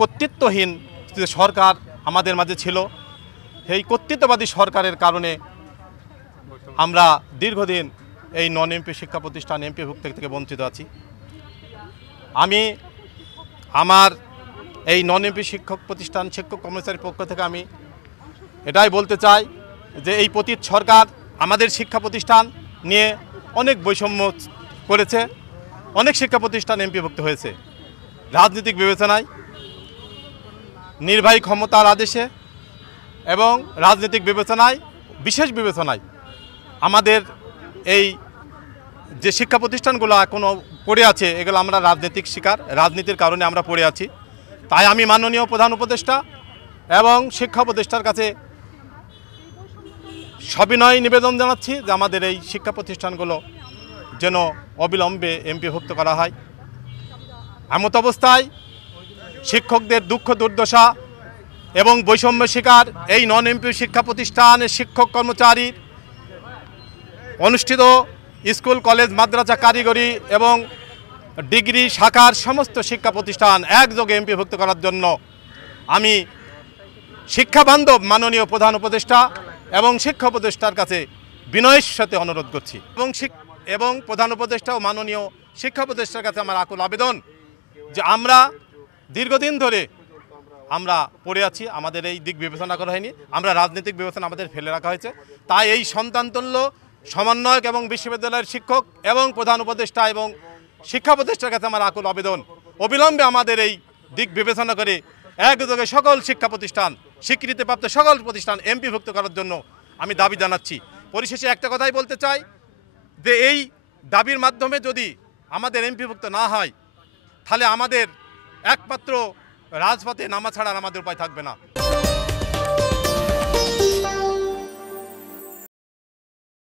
কর্তৃত্বহীন যে সরকার আমাদের মাঝে ছিল, সেই কর্তৃত্ববাদী সরকারের কারণে আমরা দীর্ঘদিন এই নন এমপি শিক্ষা প্রতিষ্ঠান এমপিভুক্ত থেকে বঞ্চিত আছি। আমি আমার এই নন এমপি শিক্ষক প্রতিষ্ঠান শিক্ষক কর্মচারীর পক্ষ থেকে আমি এটাই বলতে চাই যে এই পতিত সরকার আমাদের শিক্ষা প্রতিষ্ঠান নিয়ে অনেক বৈষম্য করেছে, অনেক শিক্ষা প্রতিষ্ঠান এমপিভুক্ত হয়েছে রাজনৈতিক বিবেচনায়, নির্বাহী ক্ষমতার আদেশে এবং রাজনৈতিক বিবেচনায়, বিশেষ বিবেচনায় আমাদের এই যে শিক্ষা প্রতিষ্ঠানগুলো এখনো পড়ে আছে এগুলো আমরা রাজনৈতিক শিকার, রাজনীতির কারণে আমরা পড়ে আছি। তাই আমি মাননীয় প্রধান উপদেষ্টা এবং শিক্ষা উপদেষ্টার কাছে সবিনয় নিবেদন জানাচ্ছি যে আমাদের এই শিক্ষা প্রতিষ্ঠানগুলো যেন অবিলম্বে এমপিভুক্ত করা হয়। এমত অবস্থায় শিক্ষকদের দুঃখ দুর্দশা এবং বৈষম্য শিকার এই নন এমপি শিক্ষা প্রতিষ্ঠানের শিক্ষক কর্মচারী অনুষ্ঠিত স্কুল কলেজ মাদ্রাসা কারিগরি এবং ডিগ্রি শাখার সমস্ত শিক্ষা প্রতিষ্ঠান একযোগে এমপিভুক্ত করার জন্য আমি শিক্ষাবান্ধব মাননীয় প্রধান উপদেষ্টা এবং শিক্ষা উপদেষ্টার কাছে বিনয়ের সাথে অনুরোধ করছি এবং প্রধান উপদেষ্টা ও মাননীয় শিক্ষা উপদেষ্টার কাছে আমার আকুল আবেদন যে আমরা দীর্ঘদিন ধরে আমরা পড়ে আছি, আমাদের এই দিক বিবেচনা করা হয়নি, আমরা রাজনৈতিক বিবেচনা আমাদের ফেলে রাখা হয়েছে। তাই এই সন্তানতুল্য সমন্বয়ক এবং বিশ্ববিদ্যালয়ের শিক্ষক এবং প্রধান উপদেষ্টা এবং শিক্ষা উপদেষ্টার কাছে আমার আকুল আবেদন অবিলম্বে আমাদের এই দিক বিবেচনা করে একযোগে সকল শিক্ষা প্রতিষ্ঠান স্বীকৃতিপ্রাপ্ত সকল প্রতিষ্ঠান এমপিভুক্ত করার জন্য আমি দাবি জানাচ্ছি। পরিশেষে একটা কথাই বলতে চাই যে এই দাবির মাধ্যমে যদি আমাদের এমপিভুক্ত না হয় তাহলে আমাদের একমাত্র রাজপথে নামা ছাড়া আমাদের উপায় থাকবে না।